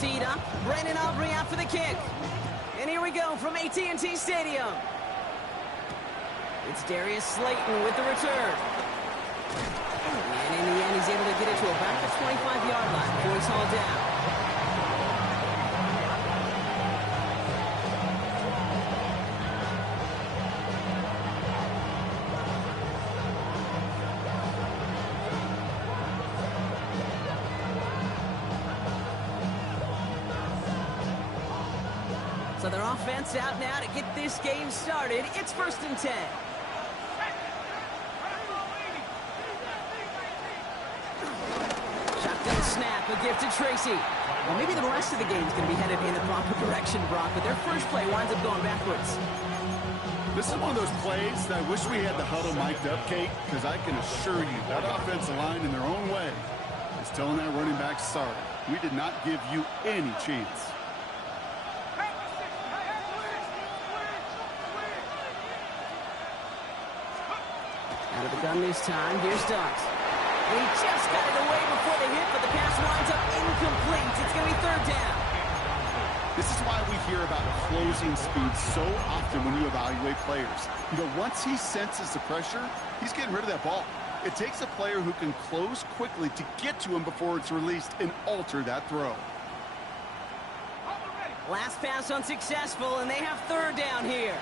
teed up. Brandon Aubrey out for the kick. And here we go from AT&T Stadium. It's Darius Slayton with the return. And in the end, he's able to get it to about the 25-yard line before he's hauled down. So their offense out now to get this game started. It's 1st and 10. Shotgun snap, a gift to Tracy. Well, maybe the rest of the game is going to be headed in the proper direction, Brock, but their first play winds up going backwards. This is one of those plays that I wish we had the huddle mic'd up, Kate, because I can assure you that offensive line in their own way is telling that running back, sorry, we did not give you any chance. Out of the gun this time, here's Starks. He just got it away before the hit, but the pass winds up incomplete. It's going to be 3rd down. This is why we hear about closing speed so often when you evaluate players. You know, once he senses the pressure, he's getting rid of that ball. It takes a player who can close quickly to get to him before it's released and alter that throw. Last pass unsuccessful, and they have 3rd down here.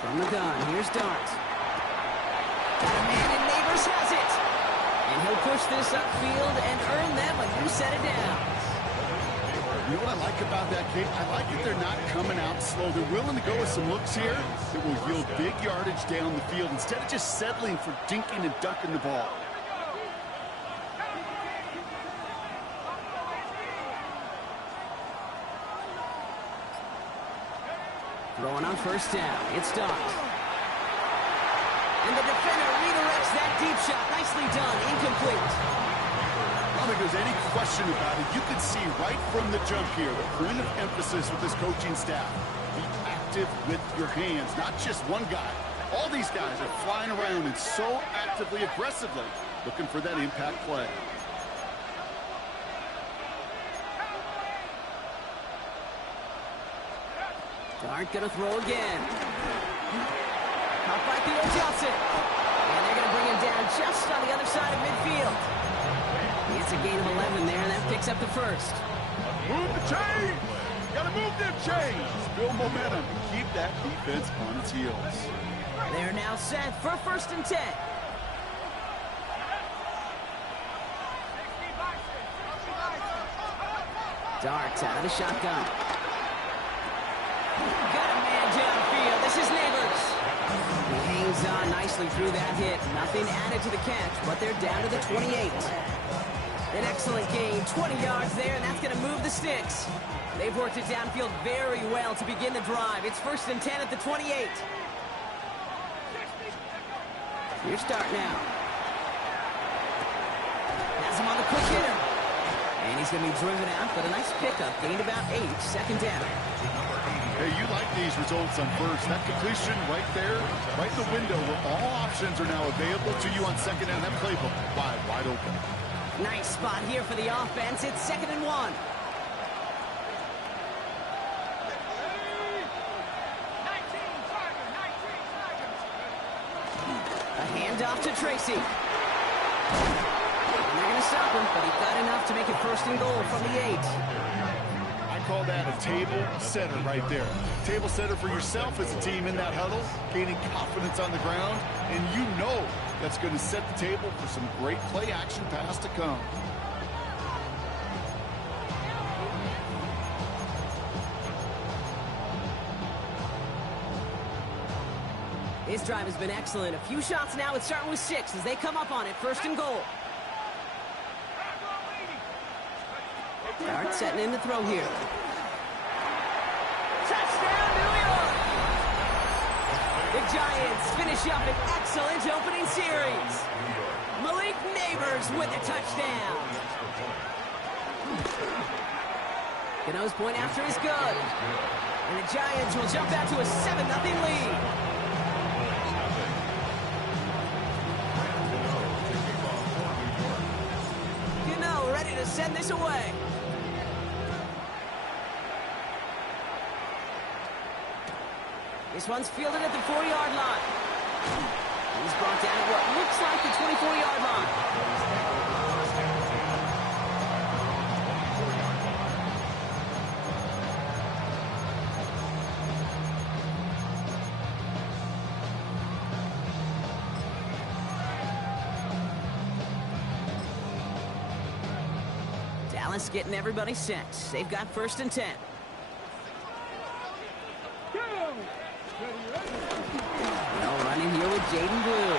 From the gun, here's Dart. Got a man, and Neighbors has it. And he'll push this upfield and earn them a new set of downs. You know what I like about that, Kate? I like that they're not coming out slow. They're willing to go with some looks here that will yield big yardage down the field instead of just settling for dinking and dunking the ball. Throwing on 1st down, it's Dart. And the defender redirects that deep shot. Nicely done, incomplete. I don't think there's any question about it. You can see right from the jump here, the point of emphasis with this coaching staff. Be active with your hands, not just one guy. All these guys are flying around and so actively, aggressively, looking for that impact play. Dart gonna throw again. Caught by Theo Johnson. And they're gonna bring him down just on the other side of midfield. It's a gain of 11 there, and that picks up the 1st. Move the chains! Gotta move them chains! Build momentum and keep that defense on its heels. They're now set for 1st and 10. Dart's out of the shotgun. Got a man downfield. This is Neighbors. He hangs on nicely through that hit. Nothing added to the catch, but they're down to the 28. An excellent gain, 20 yards there, and that's going to move the sticks. They've worked it downfield very well to begin the drive. It's 1st and 10 at the 28. Here's Dart now. Has him on the quick hitter. And he's going to be driven out, but a nice pickup. Gained about 8, 2nd down. Hey, you like these results on 1st. That completion right there, right in the window where all options are now available to you on 2nd down. That playbook wide open. Nice spot here for the offense. It's 2nd and 1. A handoff to Tracy. And they're going to stop him, but he got enough to make it 1st and goal from the 8. I call that a table setter right there. Table setter for yourself as a team in that huddle, gaining confidence on the ground, and you know that's going to set the table for some great play action pass to come. His drive has been excellent. A few shots now. It's starting with 6 as they come up on it. 1st and goal. Dart setting in the throw here. Touchdown, New York! The Giants finish up an excellent opening series. Malik Neighbors with a touchdown. Gano's point after is good. And the Giants will jump out to a 7-0 lead. Gano ready to send this away. This one's fielded at the 4-yard line. He's brought down at what looks like the 24-yard line. Dallas getting everybody set. They've got 1st and 10. Well, running here with Jaden Blue.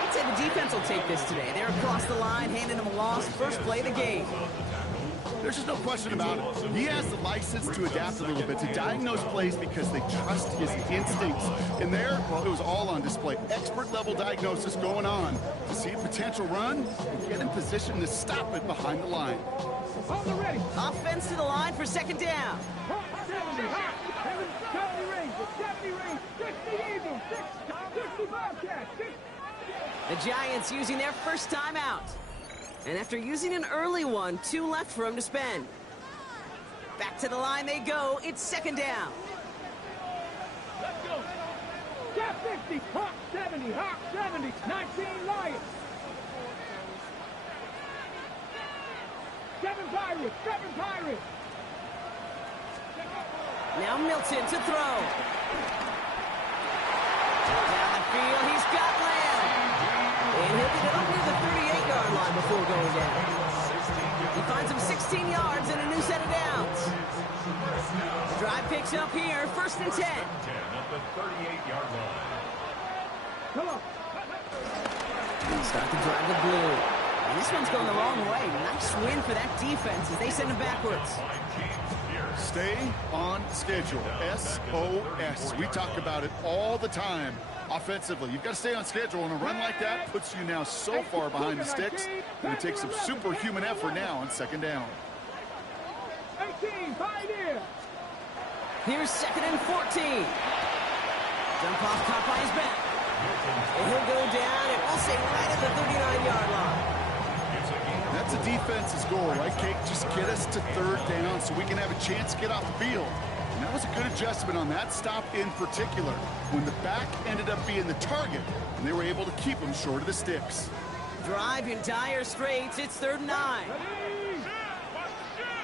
I'd say the defense will take this today. They're across the line, handing him a loss. First play of the game. There's just no question about it. He has the license to adapt a little bit, to diagnose plays because they trust his instincts. And there, well, it was all on display. Expert-level diagnosis going on to see a potential run and get in position to stop it behind the line. Offense to the line for 2nd down. 70 range, 60 Eagles, 65 catch. The Giants using their first timeout. And after using an early one, 2 left for him to spend. Back to the line they go. It's 2nd down. Let's go. Cap 50, Hawk 70, 19 Lions. 7 Pirates. Now Milton to throw. Down the field, he's got Lamb. And he'll get it up near the 38-yard line before going down. He finds him 16 yards and a new set of downs. The drive picks up here, 1st and 10. At the 38-yard line. Come on. Start to drive the blue. And this one's going the wrong way. Nice win for that defense as they send him backwards. Stay on schedule. SOS. We talk about it all the time. Offensively, you've got to stay on schedule, and a run like that puts you now so far behind the sticks that it takes some superhuman effort now on 2nd down. 18, Pioneer. Here's 2nd and 14. Dump off caught by his back. And he'll go down, and we'll say right at the 39-yard line. That's a defense's goal, right, Kate? Just get us to 3rd down so we can have a chance to get off the field. And that was a good adjustment on that stop in particular, when the back ended up being the target, and they were able to keep him short of the sticks. Drive in dire straits. It's 3rd and 9.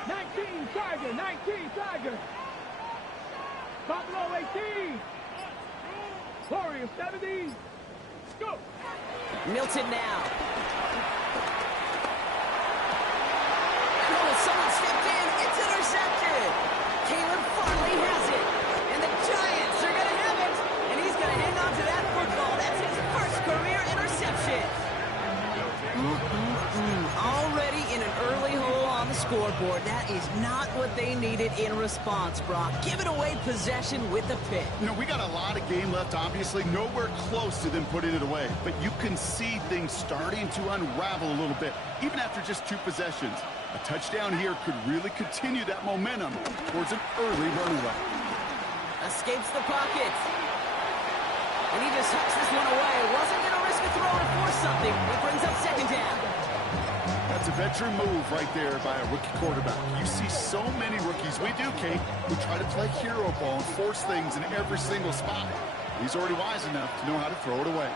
19 Tiger. Buffalo 18. Warriors 70. Go. Milton now. Oh, someone stepped in. It's intercepted. Caleb Farley has it. And the Giants are going to have it. And he's going to hang on to that football. That's his first career interception. Already in an early hole on the scoreboard. That is not what they needed in response, Brock. Giving away possession with the pick. You know, we got a lot of game left, obviously. Nowhere close to them putting it away. But you can see things starting to unravel a little bit, even after just 2 possessions. A touchdown here could really continue that momentum towards an early runaway. Escapes the pocket. And he just hucks this one away. Wasn't going to risk a throw to force something. It brings up 2nd down. That's a veteran move right there by a rookie quarterback. You see so many rookies, we do, Kate, who try to play hero ball and force things in every single spot. He's already wise enough to know how to throw it away.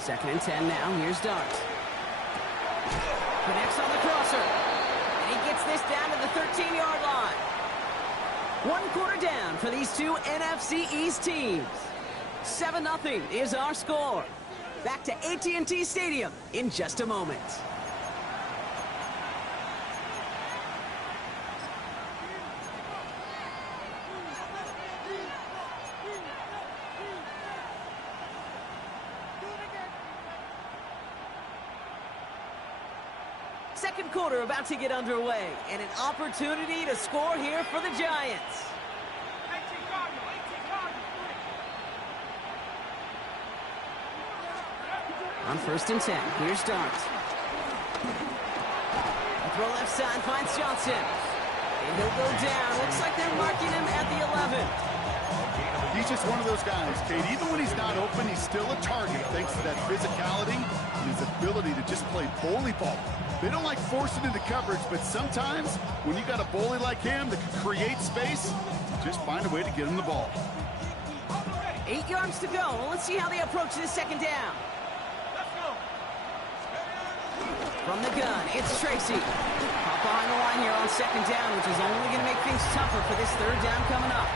2nd and 10 now. Here's Dart. Connects on the crosser. And he gets this down to the 13-yard line. 1 quarter down for these 2 NFC East teams. 7-0 is our score. Back to AT&T Stadium in just a moment. Second quarter about to get underway, and an opportunity to score here for the Giants. On 1st and 10, here's Dart. Throw left side, finds Johnson. And he'll go down. Looks like they're marking him at the 11. He's just one of those guys, Kate. Even when he's not open, he's still a target thanks to that physicality and his ability to just play bully ball. They don't like forcing into coverage, but sometimes when you got a bully like him that can create space, just find a way to get him the ball. 8 yards to go. Well, let's see how they approach this 2nd down. From the gun, it's Tracy. Pop behind the line here on 2nd down, which is only going to make things tougher for this 3rd down coming up.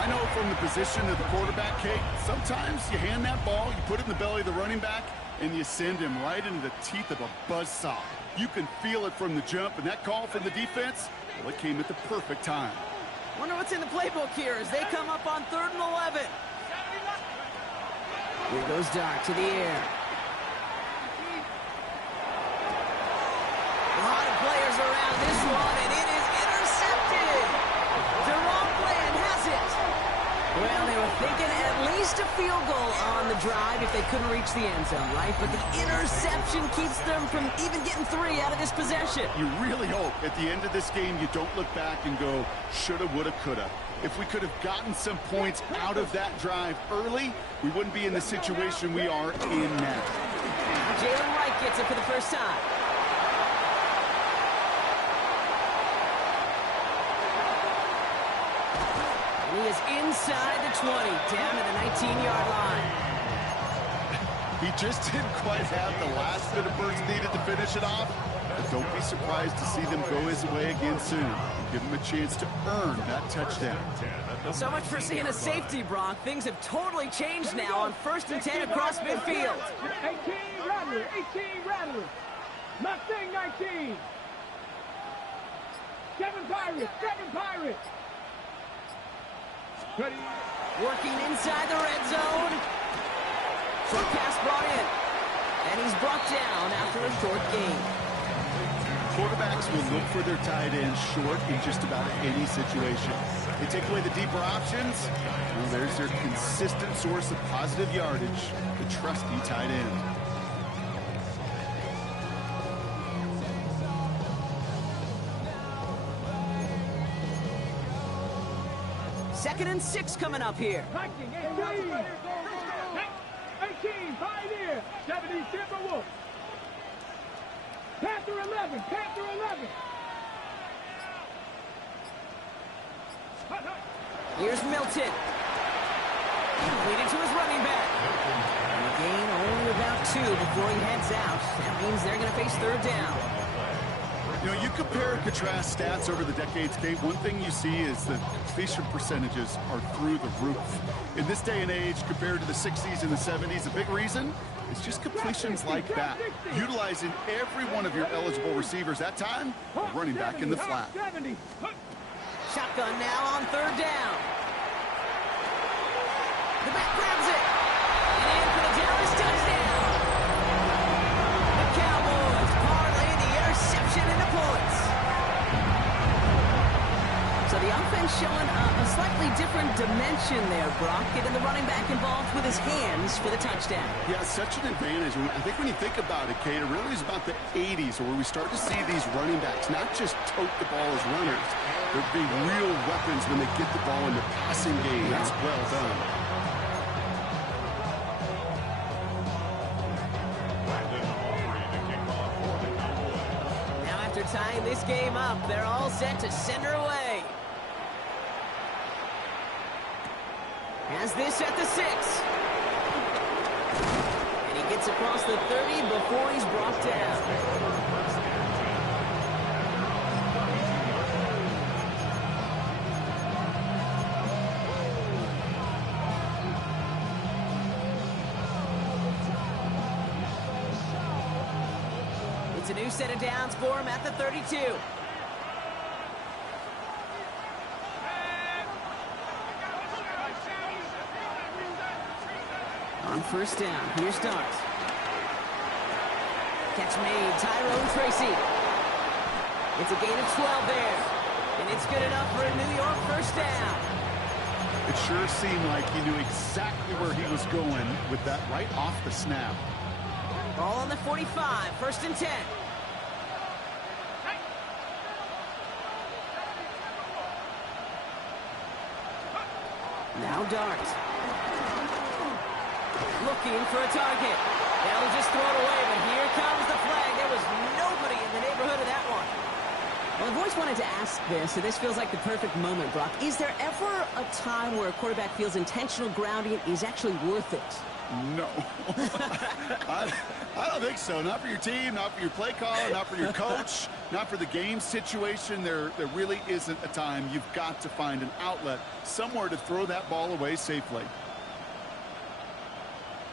I know from the position of the quarterback, Kate, sometimes you hand that ball, you put it in the belly of the running back, and you send him right into the teeth of a buzzsaw. You can feel it from the jump, and that call from the defense, well, it came at the perfect time. Wonder what's in the playbook here as they come up on 3rd and 11. Here goes Dart to the air. A lot of players around this one, and it is intercepted. Jerome Bland has it. Well, they were thinking at least a field goal on the drive if they couldn't reach the end zone, right? But the interception keeps them from even getting 3 out of this possession. You really hope at the end of this game you don't look back and go, shoulda, woulda, coulda. If we could have gotten some points out of that drive early, we wouldn't be in the situation we are in now. Jalen Wright gets it for the first time. He is inside the 20, down to the 19-yard line. He just didn't quite have the last bit of burst needed to finish it off. But don't be surprised to see them go his way again soon. Give him a chance to earn that touchdown. So much for seeing a safety, Brock. Things have totally changed now on 1st and 10 across midfield. 18 Rattler, 18 Rattler. Mustang 19. 7 Pirates, 7 Pirates. Ready. Working inside the red zone. Short pass brought in. And he's brought down after a short gain. Quarterbacks will look for their tight ends short in just about any situation. They take away the deeper options. Well, there's their consistent source of positive yardage, the trusty tight end. Second and 6 coming up here. 19, 18, Pioneer, 70, Timberwolf. Panther 11, Panther 11. Here's Milton. Completed to his running back. And a gain only about 2 before he heads out. That means they're going to face 3rd down. You know, you compare and contrast stats over the decades, Kate. One thing you see is that completion percentages are through the roof. In this day and age, compared to the 60s and the 70s, a big reason is just completions like that. Utilizing every one of your eligible receivers that time, running back in the flat. Shotgun now on 3rd down. The back grabs it. And in for the Dallas touchdown. The Cowboys parlay the interception into points. So the offense showing a slightly different dimension there, Brock. Getting the running back involved with his hands for the touchdown. Yeah, such an advantage. I think when you think about it, Kate, it really is about the 80s where we start to see these running backs not just tote the ball as runners. They're being real weapons when they get the ball in the passing game. That's well done. Now after tying this game up, they're all set to send her away. Has this at the 6. And he gets across the 30 before he's brought down. It's a new set of downs for him at the 32. On 1st down, here's Dart. Catch made, Tyrone Tracy. It's a gain of 12 there. And it's good enough for a New York 1st down. It sure seemed like he knew exactly where he was going with that right off the snap. Ball on the 45, 1st and 10. Now Dart. Looking for a target. They'll just throw it away, but here comes the flag. There was nobody in the neighborhood of that one. Well, I've always wanted to ask this, and this feels like the perfect moment, Brock. Is there ever a time where a quarterback feels intentional grounding is actually worth it? No. I don't think so. Not for your team, not for your play caller, not for your coach, not for the game situation. There really isn't a time. You've got to find an outlet, somewhere to throw that ball away safely.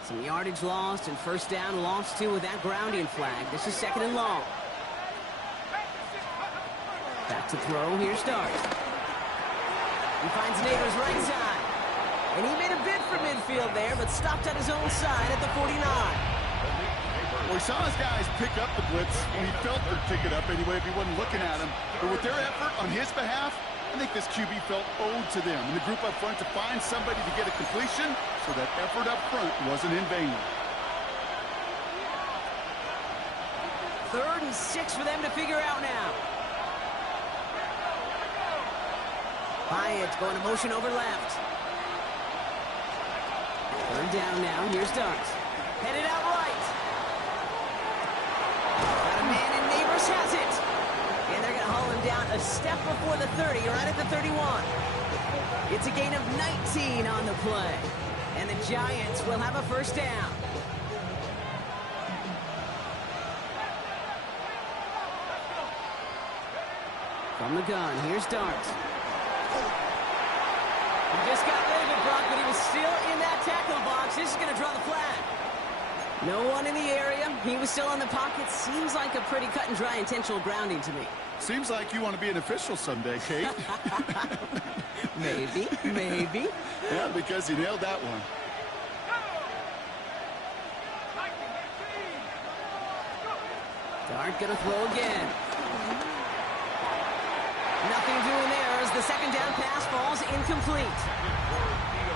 Some yardage lost and 1st down lost too with that grounding flag. This is 2nd and long. Back to throw. Here's Dart. He finds Neighbors right side. And he made a bid for midfield there, but stopped at his own side at the 49. Well, we saw his guys pick up the blitz, and he felt they'd pick it up anyway if he wasn't looking at him. But with their effort on his behalf, I think this QB felt owed to them and the group up front to find somebody to get a completion, so that effort up front wasn't in vain. 3rd and 6 for them to figure out now. Hyatt going to motion over left. 3rd down now. Here's Dart. Headed out right. Got a man and Neighbors has it. And they're going to haul him down a step before the 30, right at the 31. It's a gain of 19 on the play. And the Giants will have a 1st down. From the gun, here's Dart. He just got rid of it, Brock, but he was still in that tackle box. This is going to draw the flag. No one in the area. He was still in the pocket. Seems like a pretty cut and dry intentional grounding to me. Seems like you want to be an official someday, Kate. Maybe. Yeah, because you nailed that one. Dart going to throw again. Nothing doing there as the 2nd down pass falls incomplete.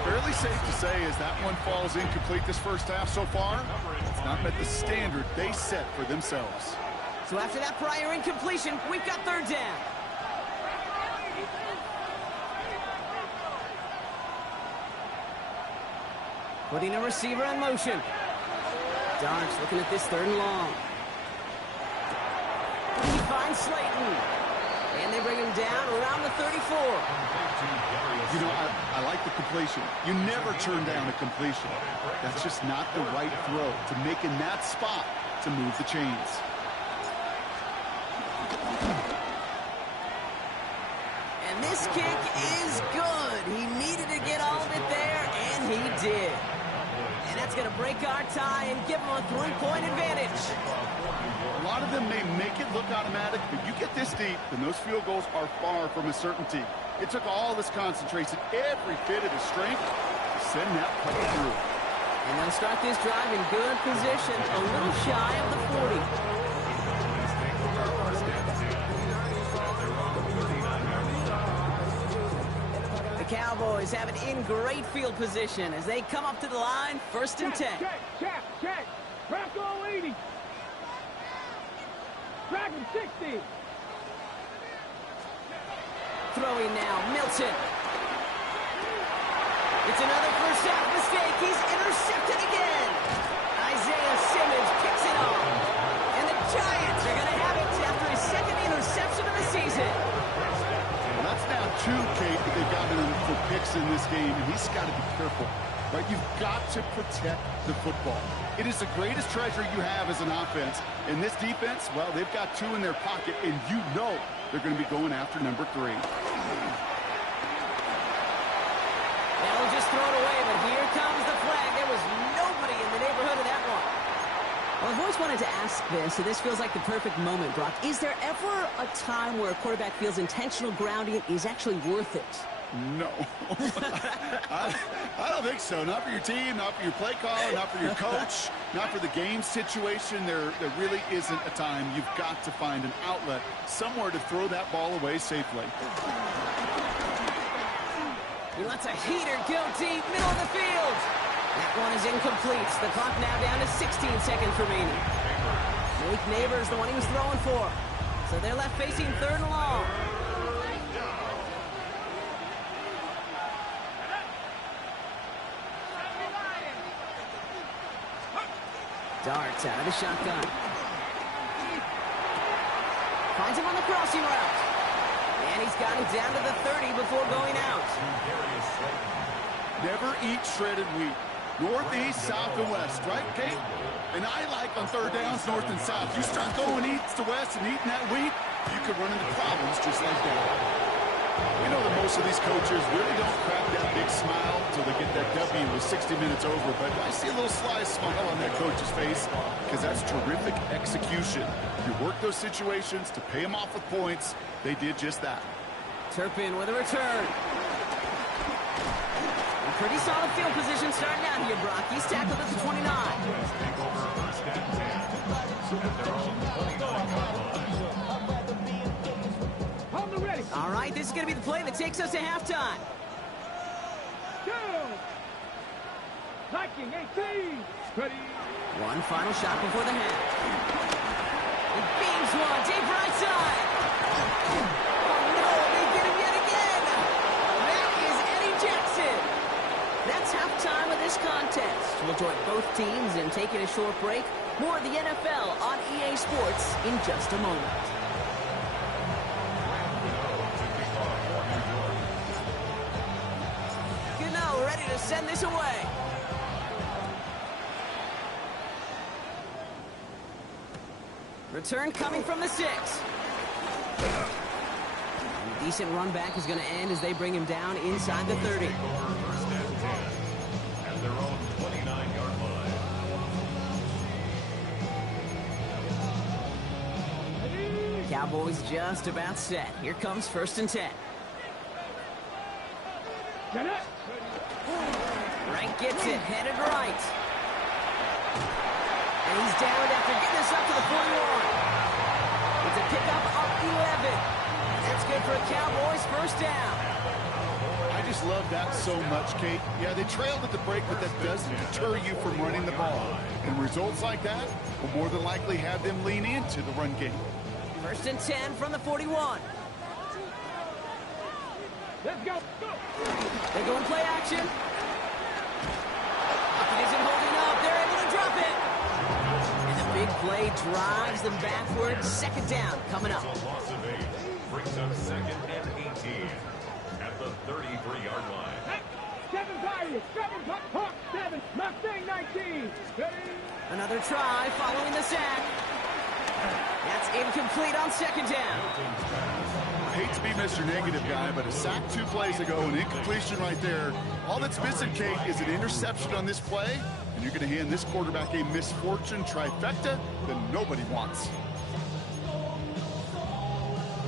Fairly safe to say as that one falls incomplete this 1st half so far, it's not met the standard they set for themselves. So after that prior incompletion, we've got 3rd down. Putting a receiver in motion. Dart's looking at this 3rd and long. He finds Slayton. And they bring him down around the 34. You know, I like the completion. You never turn down a completion. That's just not the right throw to make in that spot to move the chains. And this kick is good. He needed to get all of it there, and he did. And that's going to break our tie and give him a 3-point advantage. A lot of them may make it look automatic, but you get this deep, and those field goals are far from a certainty. It took all this concentration, every bit of his strength, to send that puck through. And they'll start this drive in good position, a little shy of the 40. The Cowboys have it in great field position as they come up to the line, 1st and 10. Check. Bronco 80. Dragon 60. Throwing now, Milton. It's another 1st half mistake. He's intercepted again. Isaiah Simmons picks it off. And the Giants are going to have it after his 2nd interception of the season. Well, that's now 2, Kate, that they've gotten him for picks in this game, and he's got to be careful. Right? You've got to protect the football. It is the greatest treasure you have as an offense. And this defense, well, they've got 2 in their pocket, and you know they're going to be going after number 3. They'll just throw it away, but here comes the flag. There was nobody in the neighborhood of that one. Well, I've always wanted to ask this, and this feels like the perfect moment, Brock. Is there ever a time where a quarterback feels intentional grounding is actually worth it? No. I don't think so. Not for your team, not for your play caller, not for your coach, not for the game situation. There really isn't a time. You've got to find an outlet, somewhere to throw that ball away safely. He lets a heater go deep, middle of the field. That one is incomplete. The clock now down to 16 seconds remaining. Malik Neighbors, the one he was throwing for. So they're left facing third and long. Darts out of the shotgun. Finds him on the crossing route. And he's got him down to the 30 before going out. Never eat shredded wheat. Northeast, south, and west, right, Kate? And I like on third downs, north and south. You start going east to west and eating that wheat, you could run into problems just like that. You know that most of these coaches really don't crack that big smile until they get that W with 60 minutes over, but I see a little sly smile on that coach's face because that's terrific execution. You work those situations to pay them off with points. They did just that. Turpin with a return. Pretty solid field position starting out here, Brock. He's tackled at the 29. On the ready. All right, this is going to be the play that takes us to halftime. Go. Liking 18. Ready. One final shot before the half. He beams one, deep right side. Oh, no, they get him yet again. That is Eddie Jackson. That's halftime of this contest. We'll join both teams in taking a short break. More of the NFL on EA Sports in just a moment. Gano ready to send this away. Return coming from the 6. A decent run back is going to end as they bring him down inside the 30. At their own 29-yard line. Cowboys just about set. Here comes 1st and 10. Get it. Rank gets it, headed right. And he's down after getting this up to the 41. It's a pickup of 11. That's good for a Cowboys first down. I just love that so much, Kate. Yeah, they trailed at the break, but that doesn't deter you from running the ball. And results like that will more than likely have them lean into the run game. 1st and 10 from the 41. Let's go. Go. They go in play action. It isn't holding up. They're able to drop it. And the big play drives them backwards. 2nd down coming up. A loss of 8 brings up 2nd and 18 at the 33-yard line. 7 Pirates. 7 Hawks. 7 Mustang 19. Ready. Another try following the sack. That's incomplete on 2nd down. I hate to be Mr. Negative guy, but a sack 2 plays ago, an incompletion right there. All that's missing, Kate, is an interception on this play, and you're going to hand this quarterback a misfortune trifecta that nobody wants.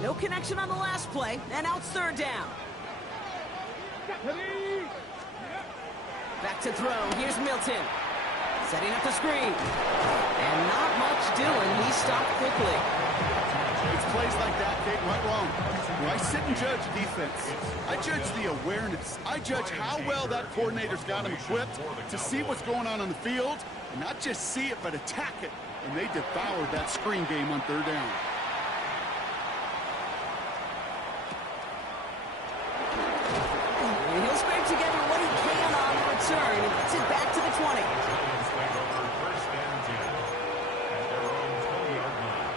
No connection on the last play, and now it's 3rd down. Ready. Back to throw. Here's Milton. Setting up the screen. And not much doing. He stopped quickly. It's plays like that, Kate, right wrong. When I sit and judge defense, I judge the awareness. I judge how well that coordinator's got him equipped to see what's going on the field, and not just see it, but attack it. And they devoured that screen game on 3rd down. And he'll scrape together what he can on the return and gets it back to the 20. First and 10 at their own 20-yard line.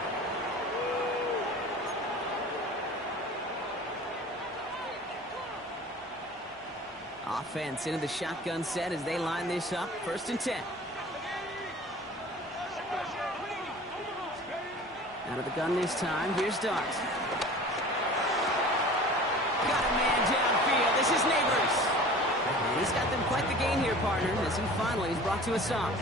Offense into the shotgun set as they line this up. 1st and 10. Out of the gun this time. Here's Dart. Got a man downfield. This is Neighbors. And he's got them quite the gain here, partner, as he finally is brought to a stop.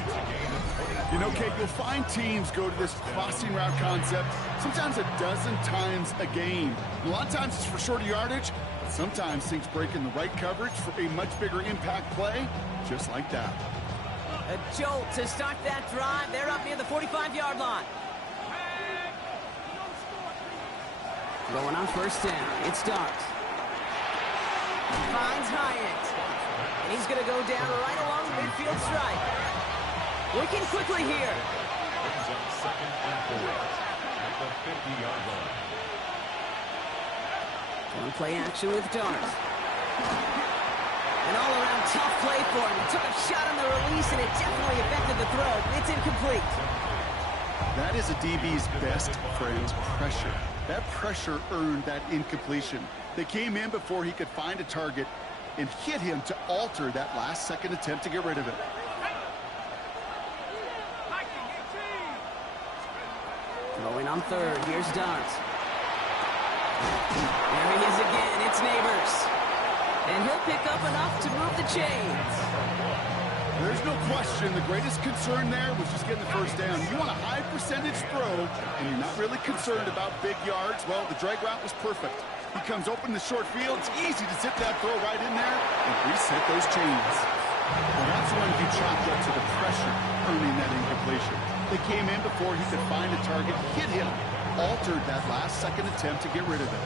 You know, Kate, you'll find teams go to this crossing route concept sometimes a dozen times a game. A lot of times it's for shorter yardage, but sometimes things break in the right coverage for a much bigger impact play, just like that. A jolt to start that drive. They're up near the 45-yard line. Going on 1st down. It's Dart. Finds Hyatt. And he's going to go down right along the midfield stripe. Working quickly here. Brings up second and 4 at the 50-yard line. One play action with Dart. An all-around tough play for him. He took a shot on the release, and it definitely affected the throw. It's incomplete. That is a DB's best friend, pressure. That pressure earned that incompletion. They came in before he could find a target and hit him to alter that last-second attempt to get rid of it. Throwing on third. Here's Dart. There he is again. It's Neighbors. And he'll pick up enough to move the chains. There's no question the greatest concern there was just getting the first down. You want a high percentage throw, and you're not really concerned about big yards. Well, the drag route was perfect. He comes open in the short field. It's easy to zip that throw right in there and reset those chains. Well, that's when he chalked up to the pressure, earning that incompletion. They came in before he could find a target, hit him, altered that last-second attempt to get rid of it.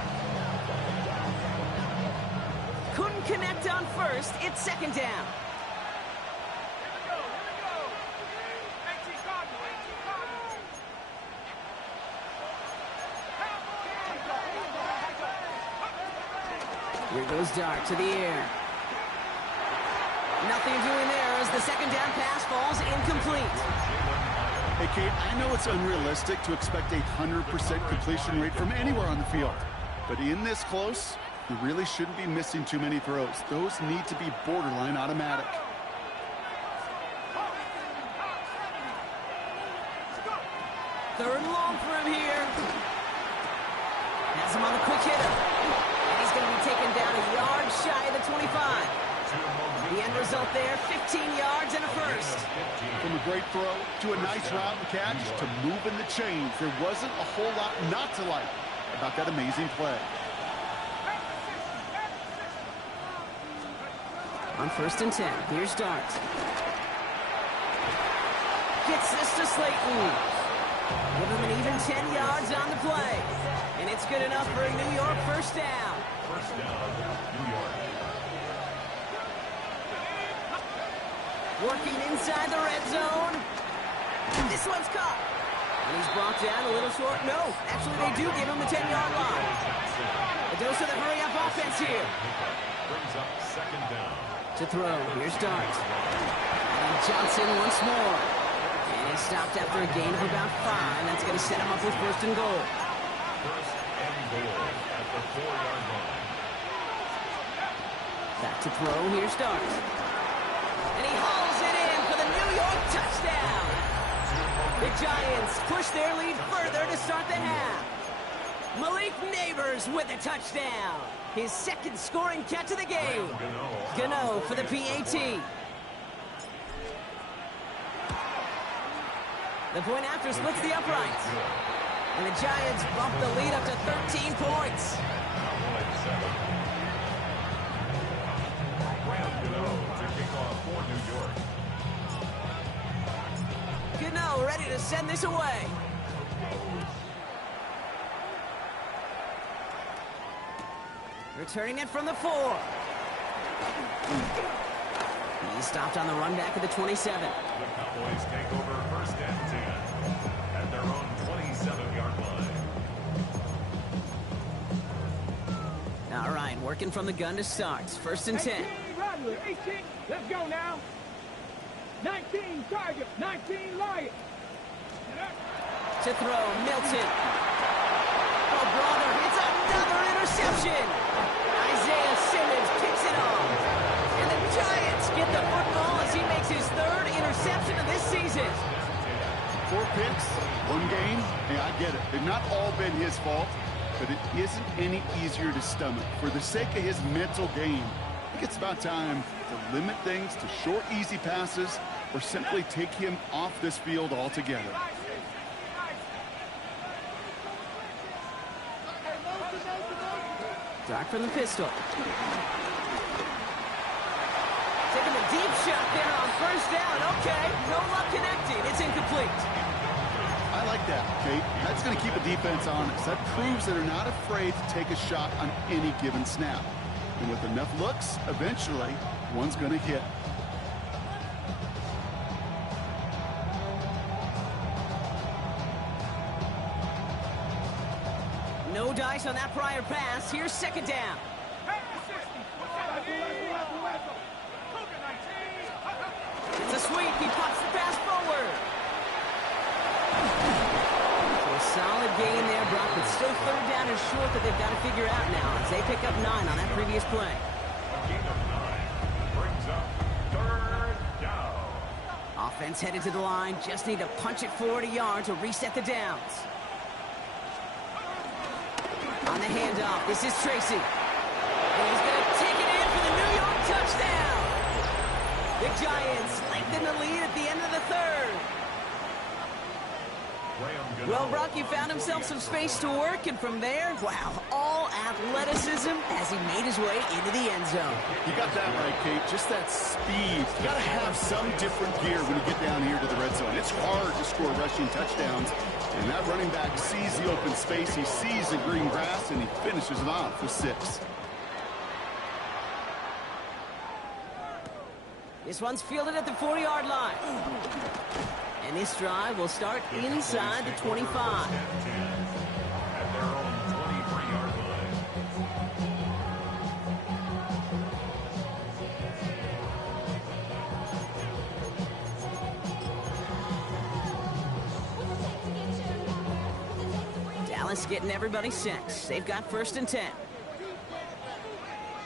Couldn't connect on first. It's second down. Here goes Dart to the air. Nothing doing there as the second down pass falls incomplete. Hey, Kate, I know it's unrealistic to expect a 100% completion rate from anywhere on the field. But in this close, you really shouldn't be missing too many throws. Those need to be borderline automatic. Third and long for him here. Has him on a quick hitter. And he's going to be taken down a yard shy of the 25. The end result there, 15 yards and a first. From a great throw to a nice route and catch to moving the chains, there wasn't a whole lot not to like about that amazing play. On first and 10, here's Dart. Gets this to Slayton. Give him an even 10 yards on the play. And it's good enough for a New York first down. First down, New York. Working inside the red zone. This one's caught. And he's brought down a little short. No, actually they do give him the 10-yard line. A dose of the hurry-up offense here. Brings up second down. To throw, here's Dart. And Johnson once more. And he's stopped after a gain of about 5. That's going to set him up with first and goal. First and goal at the 4-yard line. Back to throw, here's Dart. And he hauls it in for the New York touchdown. The Giants push their lead further to start the half. Malik Neighbors with a touchdown. His second scoring catch of the game. Gano for the PAT. The point after splits the uprights. And the Giants bump the lead up to 13 points. Gano ready to send this away. Returning it from the 4. He's stopped on the run back at the 27. The Cowboys take over first and 10 at their own 27-yard line. All right, working from the gun to start. First and 10. 18, Rodley, 18, let's go now. 19, Target, 19, Lion. To throw, Milton. Oh, brother, it's another interception. Isaiah Simmons picks it off. And the Giants get the football as he makes his 3rd interception of this season. 4 picks, 1 game. Hey, I get it. They've not all been his fault, but it isn't any easier to stomach. For the sake of his mental game, I think it's about time to limit things to short, easy passes or simply take him off this field altogether. Dart from the pistol. Taking a deep shot there on first down. Okay, no luck connecting. It's incomplete. I like that, Kate. That's going to keep a defense honest. That proves that they're not afraid to take a shot on any given snap. And with enough looks, eventually, One's going to hit. No dice on that prior pass. Here's second down. It's a sweep. He pops the pass forward. So a solid gain there, Brock, but still third down and short that they've got to figure out now as they pick up 9 on that previous play. A gain of 9 brings up third down. Offense headed to the line. Just need to punch it forward a yard to reset the downs. On the handoff, this is Tracy. And he's going to take it in for the New York touchdown. The Giants lengthen the lead at the end of the third. Well, Brock, he found himself some space to work, and from there, wow, all athleticism as he made his way into the end zone. You got that right, Kate. Just that speed. You got to have some different gear when you get down here to the red zone. It's hard to score rushing touchdowns, and that running back sees the open space, he sees the green grass, and he finishes it off with 6. This one's fielded at the 40-yard line. And this drive will start inside the 25. At their own 23-yard line. Dallas getting everybody set. They've got 1st and 10.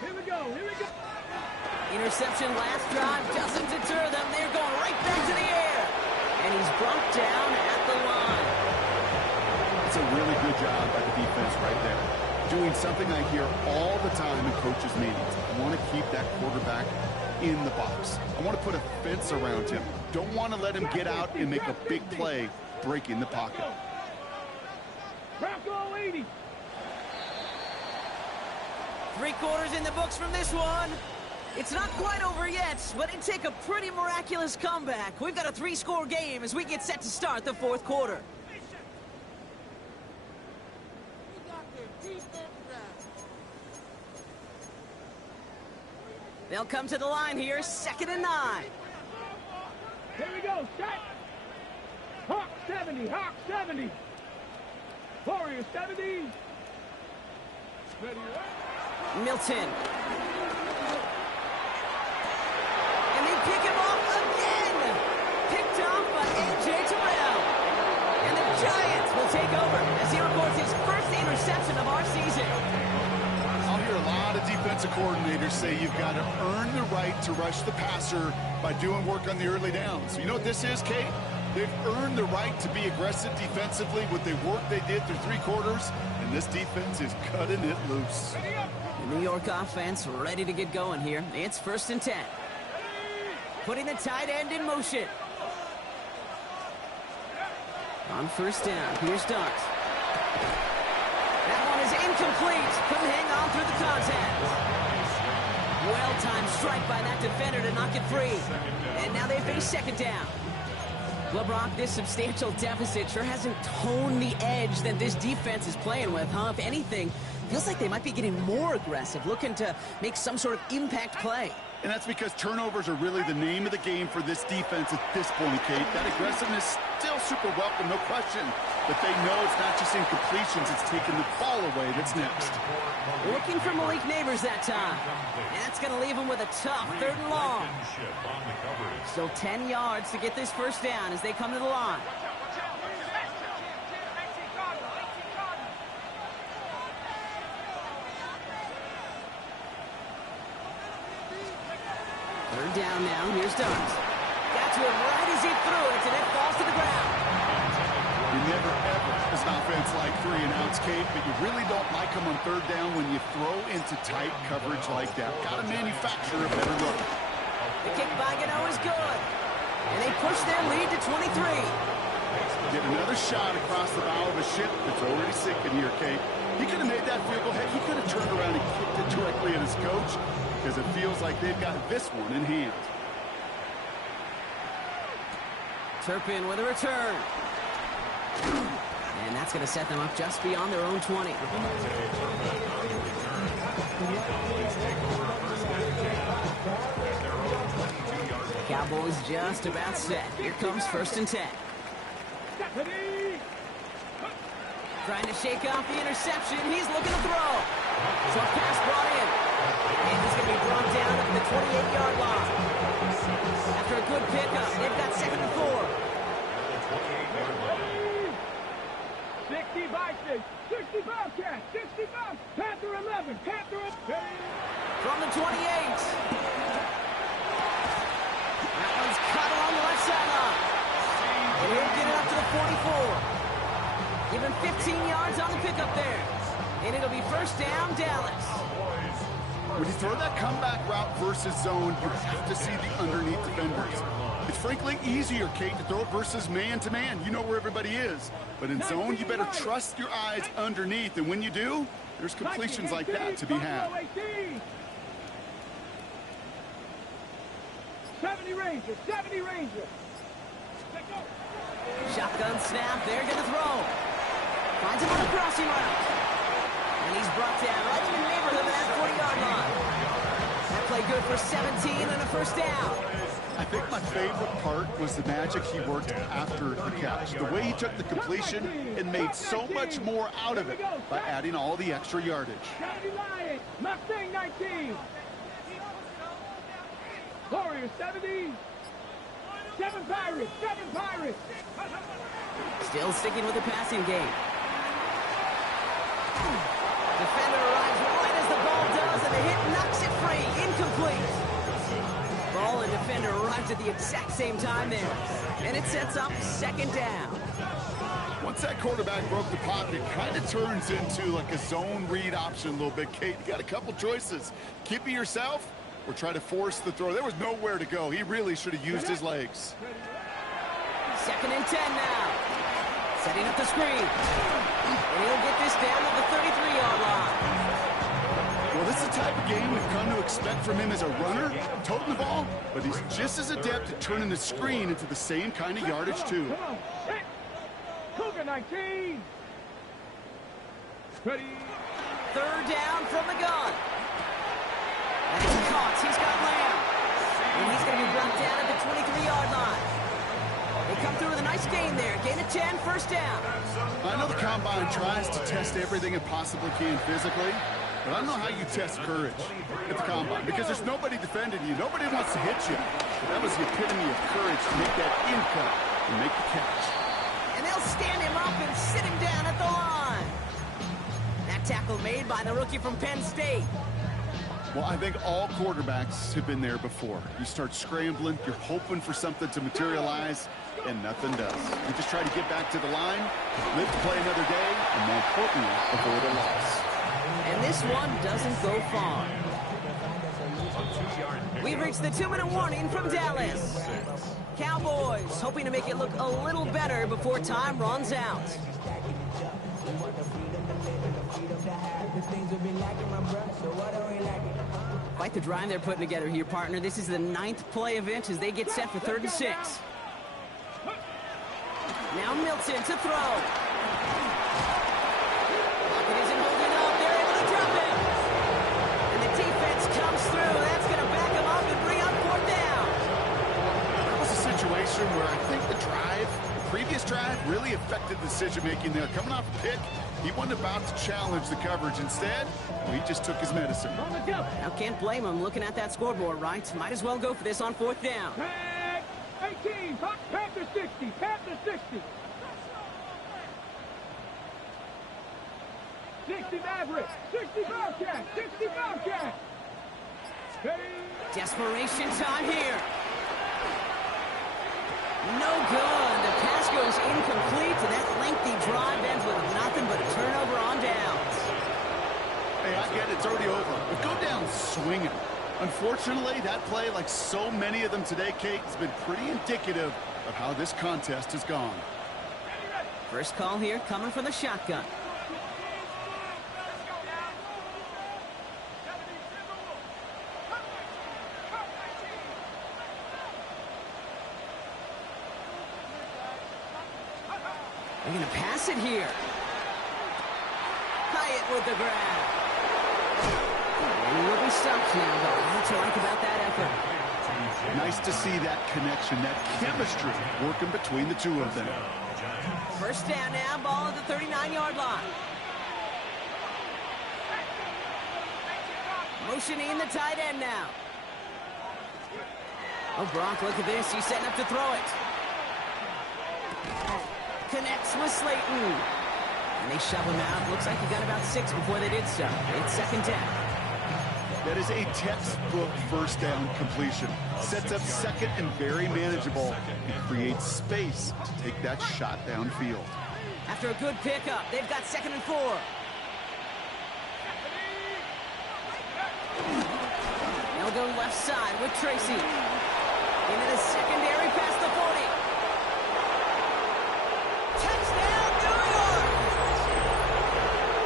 Here we go, here we go. Interception last drive doesn't deter them. They're going right back to the air. And he's brought down at the line. It's a really good job by the defense right there. Doing something I hear all the time in coaches' meetings. I want to keep that quarterback in the box. I want to put a fence around him. Don't want to let him get out and make a big play breaking the pocket. Bronco 80. 3 quarters in the books from this one. It's not quite over yet, but it'd take a pretty miraculous comeback. We've got a 3-score game as we get set to start the 4th quarter. They'll come to the line here, 2nd and 9. Here we go, set. Hawk 70, Hawk 70. Warrior 70. Ready up. Milton. And they pick him off again. Picked off by A.J. Terrell. And the Giants will take over as he records his first interception of our season. I'll hear a lot of defensive coordinators say you've got to earn the right to rush the passer by doing work on the early downs. You know what this is, Kate? They've earned the right to be aggressive defensively with the work they did through 3 quarters, and this defense is cutting it loose. The New York offense ready to get going here. It's 1st and 10. Putting the tight end in motion. On 1st down, here's Dart. That one is incomplete. Couldn't hang on through the contact. Well-timed strike by that defender to knock it free. And now they face 2nd down. Well, Brock, this substantial deficit sure hasn't toned the edge that this defense is playing with, huh? If anything, feels like they might be getting more aggressive, looking to make some sort of impact play. And that's because turnovers are really the name of the game for this defense at this point, Kate. That aggressiveness still super welcome, no question. But they know it's not just incompletions, it's taking the ball away that's next. Looking for Malik Neighbors that time. And that's going to leave him with a tough 3rd and long. So 10 yards to get this 1st down as they come to the line. Third down now. Here's Dart. Got to him right as he threw it, and it falls to the ground. You never, ever, as an offense like 3 and outs, Kate, but you really don't like them on 3rd down when you throw into tight coverage like that. Got to manufacture a better look. The kick by Gano is good. And they push their lead to 23. Get another shot across the bow of a ship that's already sinking here, Kate. He could have made that field goal. Heck, he could have turned around and kicked it directly at his coach because it feels like they've got this one in hand. Turpin with a return. And that's going to set them up just beyond their own 20. Cowboys just about set. Here comes 1st and 10. Trying to shake off the interception. He's looking to throw. Tough pass brought in. And he's going to be brought down at the 28-yard line. After a good pickup, they've got 2nd and 4. 60 Vikings, 60 Bobcats, 60 Bobcats, Panther 11, Panther 11. From the 28. That one's cut along the left sideline. And he'll get it up to the 44. Give him 15 yards on the pickup there. And it'll be 1st down, Dallas. When you throw that comeback route versus zone, you have to see the underneath defenders. It's frankly easier, Kate, to throw it versus man-to-man. You know where everybody is. But in zone, you better trust your eyes underneath. And when you do, there's completions like that to be had. 70 Rangers, 70 Rangers. Shotgun snap, they're going to throw. Finds him on a crossing route. And he's brought down right in the neighborhood of that 40-yard line. That play good for 17 and a 1st down. I think my favorite part was the magic he worked after the catch. The way he took the completion and made so much more out of it by adding all the extra yardage. 70 Lions, Mustang 19. Warriors 70. 7 Pirates, 7 Pirates. Still sticking with the passing game. Defender arrives right as the ball does, and the hit knocks it free. Incomplete. Ball and defender arrived at the exact same time there. And it sets up 2nd down. Once that quarterback broke the pocket, it kind of turns into like a zone read option a little bit. Kate, you got a couple choices. Keep it yourself or try to force the throw. There was nowhere to go. He really should have used his legs. 2nd and 10 now. Setting up the screen. And he'll get this down at the 33-yard line. Well, this is the type of game we've come to expect from him as a runner, toting the ball, but he's just as adept at turning the screen into the same kind of yardage, too. Come on, hit. Cougar 19. Ready. 3rd down from the gun. And it's caught. He's got Lamb. And he's going to be brought down at the 23-yard line. They come through with a nice gain there. Gain of 10, 1st down. I know the Combine tries to test everything it possibly can physically, but I don't know how you test courage at the Combine because there's nobody defending you. Nobody wants to hit you. But that was the epitome of courage to make that in-cut and make the catch. And they'll stand him up and sit him down at the line. That tackle made by the rookie from Penn State. Well, I think all quarterbacks have been there before. You start scrambling, you're hoping for something to materialize, and nothing does. You just try to get back to the line, live to play another day, and more importantly, avoid a loss. And this one doesn't go far. We've reached the 2-minute warning from Dallas. Cowboys hoping to make it look a little better before time runs out. Quite the drive they're putting together here, partner. This is the 9th play event as they get set for 3rd and 6. Now Milton to throw. Pocket isn't holding up. They're able to drop him. And the defense comes through. That's going to back him up and bring up 4th down. That was a situation where I think the previous drive, really affected the decision-making there. Coming off a pick, he wasn't about to challenge the coverage. Instead, he just took his medicine. Now can't blame him looking at that scoreboard, right? Might as well go for this on 4th down. 18, Panther 60, Panther 60. 60 Maverick, 60 Bobcat, 60 Bobcat. Desperation time here. No good. The pass goes incomplete, and that lengthy drive ends with nothing but a turnover on downs. Hey, I get it. It's already over. But go down swinging. Unfortunately, that play, like so many of them today, Kate, has been pretty indicative of how this contest has gone. First call here coming from the shotgun. They're going to pass it here. Hyatt with the grab. And he will be stopped now, though. What to like about that effort? Nice to see that connection, that chemistry working between the two of them. First down now, ball at the 39-yard line. Motioning the tight end now. Oh, Gronk, look at this. He's setting up to throw it. Connects with Slayton. And they shove him out. Looks like he got about 6 before they did so. It's second down. That is a textbook first down completion. Sets up second and very manageable. It creates space to take that shot downfield. After a good pickup, they've got 2nd and 4. They'll go left side with Tracy. Into the secondary past the 40. Touchdown, New York!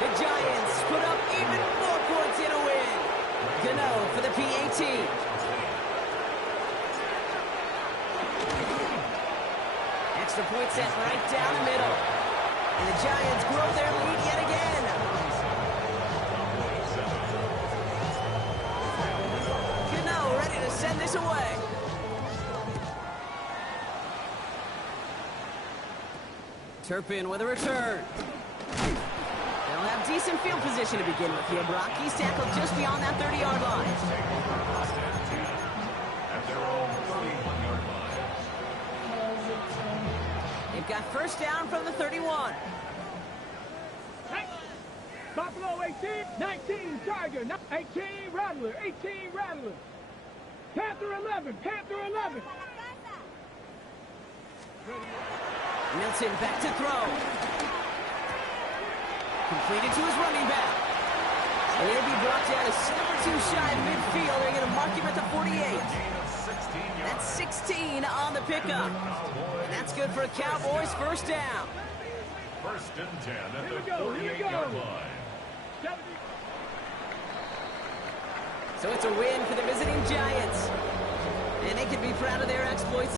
The Giants put up even more points in a win. Gano for the PAT. Extra point set right down the middle. And the Giants grow their lead yet again. Gano ready to send this away. Turpin with a return. They'll have decent field position to begin with here, Brock. He's tackled just beyond that 30-yard line. At their own 31-yard line. They've got first down from the 31. Buffalo 18, 19 Tiger, 18 Rattler, 18 Rattler. Panther 11, Panther 11. Milton back to throw. Completed to his running back. And he'll be brought down a step or two shy of midfield. They're going to mark him at the 48. That's 16 on the pickup. And that's good for a Cowboys first down. First and 10 at Here the we go, here we 48-yard go. line. 70. So it's a win for the visiting Giants. And they can be proud of their exploits.